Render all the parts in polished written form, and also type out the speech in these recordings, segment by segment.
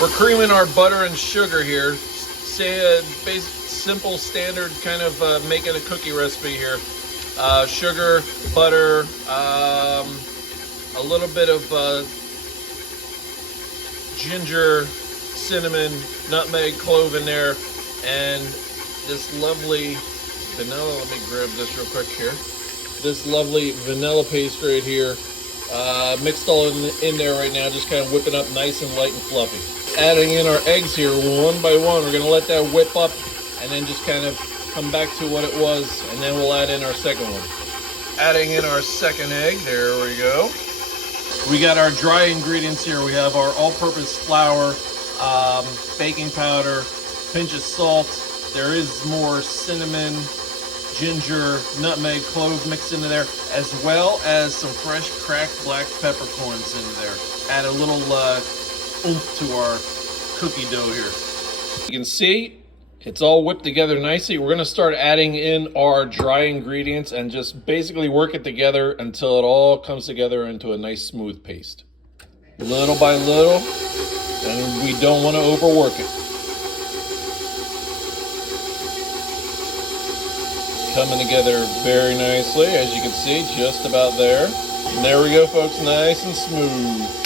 We're creaming our butter and sugar here. Say a simple standard kind of making a cookie recipe here. Sugar, butter, a little bit of ginger, cinnamon, nutmeg, clove in there, and this lovely vanilla. Let me grab this real quick here. This lovely vanilla paste right here. Mixed all in there right now, just kind of whipping up nice and light and fluffy. Adding in our eggs here one by one. We're going to let that whip up and then just kind of come back to what it was, and then we'll add in our second one. Adding in our second egg. There we go. We got our dry ingredients here. We have our all-purpose flour, baking powder, pinch of salt. There is more cinnamon, ginger, nutmeg, clove mixed into there, as well as some fresh cracked black peppercorns into there. Add a little oomph to our cookie dough here. You can see it's all whipped together nicely. We're gonna start adding in our dry ingredients and just basically work it together until it all comes together into a nice smooth paste. Little by little, and we don't want to overwork it. Coming together very nicely, as you can see, just about there. And there we go, folks, nice and smooth.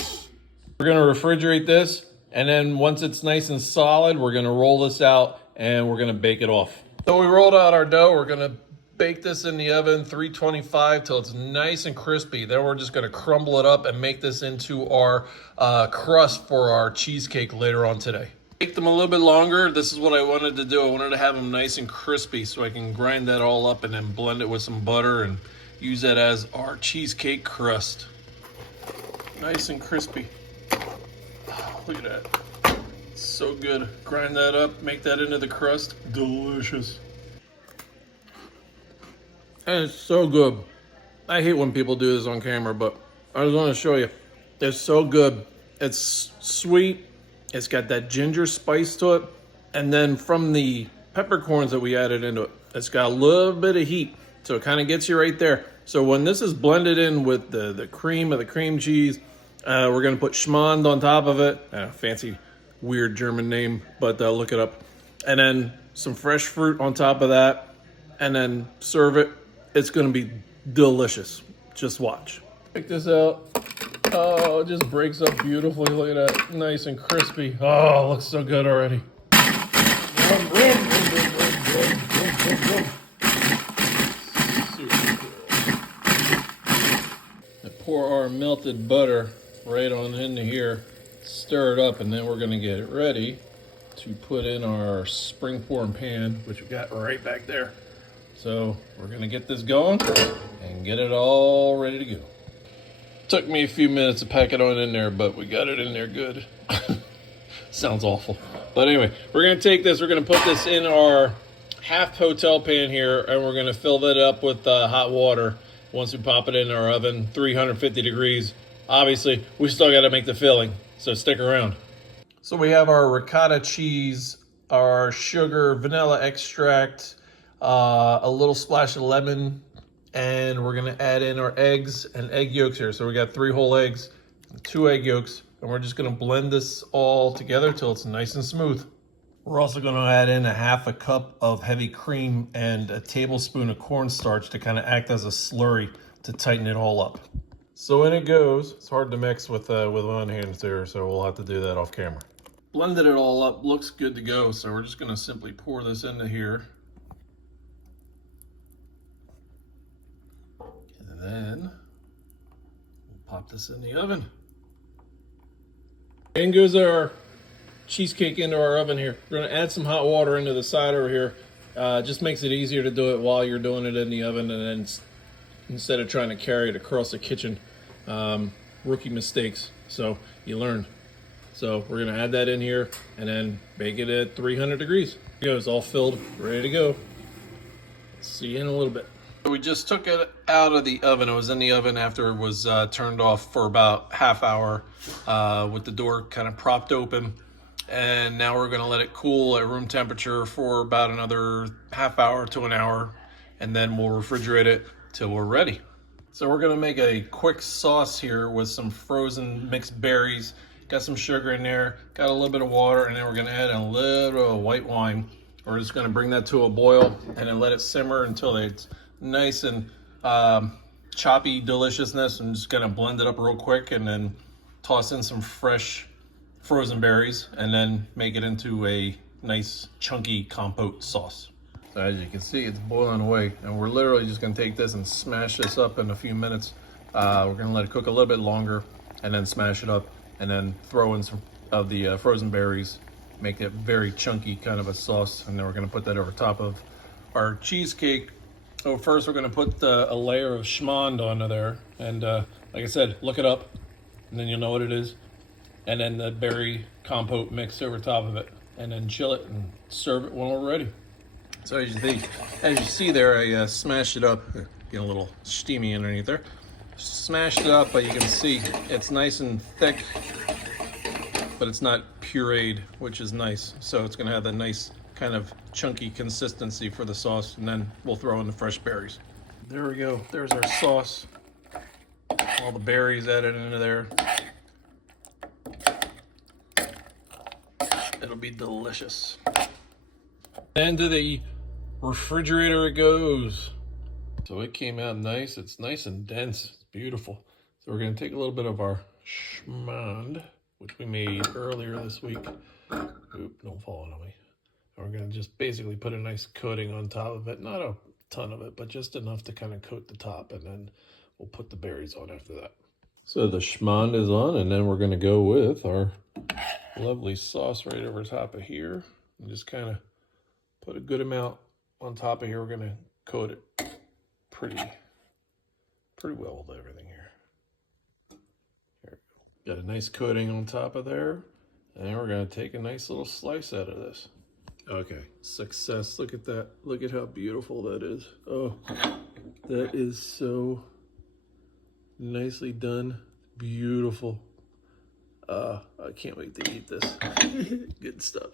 We're gonna refrigerate this, and then once it's nice and solid, we're gonna roll this out and we're gonna bake it off. So we rolled out our dough. We're gonna bake this in the oven, 325, till it's nice and crispy. Then we're just gonna crumble it up and make this into our crust for our cheesecake later on today. Bake them a little bit longer. This is what I wanted to do. I wanted to have them nice and crispy so I can grind that all up and then blend it with some butter and use that as our cheesecake crust. Nice and crispy. Look at that. It's so good. Grind that up, make that into the crust. Delicious. And it's so good. I hate when people do this on camera, but I just want to show you. It's so good. It's sweet. It's got that ginger spice to it. And then from the peppercorns that we added into it, it's got a little bit of heat. So it kind of gets you right there. So when this is blended in with the cream of the cream cheese, we're going to put Schmand on top of it. Fancy, weird German name, but look it up. And then some fresh fruit on top of that. And then serve it. It's going to be delicious. Just watch. Check this out. Oh, it just breaks up beautifully. Look at that. Nice and crispy. Oh, it looks so good already. Super cool. I pour our melted butter right on into here. Stir it up, and then we're going to get it ready to put in our spring form pan, which we got right back there. So we're going to get this going and get it all ready to go. Took me a few minutes to pack it on in there, but we got it in there good. Sounds awful. But anyway, we're going to take this, we're going to put this in our half hotel pan here, and we're going to fill that up with hot water once we pop it in our oven, 350 degrees. Obviously, we still got to make the filling, so stick around. So we have our ricotta cheese, our sugar, vanilla extract, a little splash of lemon, and we're gonna add in our eggs and egg yolks here. So we got 3 whole eggs, 2 egg yolks, and we're just gonna blend this all together till it's nice and smooth. We're also gonna add in a half a cup of heavy cream and a tablespoon of cornstarch to kind of act as a slurry to tighten it all up. So in it goes. It's hard to mix with one hand here, so we'll have to do that off camera. Blended it all up, looks good to go. So we're just gonna simply pour this into here. And then we'll pop this in the oven. In goes our cheesecake into our oven here. We're gonna add some hot water into the side over here. Just makes it easier to do it while you're doing it in the oven, and then instead of trying to carry it across the kitchen. Rookie mistakes, so you learn. So we're gonna add that in here and then bake it at 300 degrees. Here it goes, all filled, ready to go. See you in a little bit. We just took it out of the oven. It was in the oven after it was turned off for about half hour with the door kind of propped open. And now we're gonna let it cool at room temperature for about another half hour to an hour, and then we'll refrigerate it till we're ready. So we're gonna make a quick sauce here with some frozen mixed berries got some sugar in there, got a little bit of water, and then we're gonna add a little white wine. We're just gonna bring that to a boil and then let it simmer until it's nice and choppy deliciousness. I'm just gonna blend it up real quick and then toss in some fresh frozen berries and then make it into a nice chunky compote sauce. So as you can see, it's boiling away, and we're literally just gonna take this and smash this up in a few minutes. We're gonna let it cook a little bit longer and then smash it up and then throw in some of the frozen berries, make it very chunky kind of a sauce, and then we're gonna put that over top of our cheesecake. So first we're gonna put a layer of Schmand onto there, and like I said, look it up, and then you'll know what it is. And then the berry compote mix over top of it, and then chill it and serve it when we're ready. So as you see there, I smashed it up, get a little steamy underneath there. Smashed it up, but you can see it's nice and thick, but it's not pureed, which is nice. So it's gonna have that nice kind of chunky consistency for the sauce, and then we'll throw in the fresh berries. There we go, there's our sauce. All the berries added into there. It'll be delicious. Into the refrigerator it goes. So it came out nice. It's nice and dense. It's beautiful. So we're gonna take a little bit of our Schmand, which we made earlier this week. Oop, don't fall on me. And we're gonna just basically put a nice coating on top of it. Not a ton of it, but just enough to kind of coat the top, and then we'll put the berries on after that. So the Schmand is on, and then we're gonna go with our lovely sauce right over top of here. And just kind of put a good amount on top of here. We're gonna coat it pretty well with everything here. There we go. Got a nice coating on top of there. And then we're gonna take a nice little slice out of this. Okay, success. Look at that. Look at how beautiful that is. Oh, that is so nicely done. Beautiful. I can't wait to eat this. Good stuff.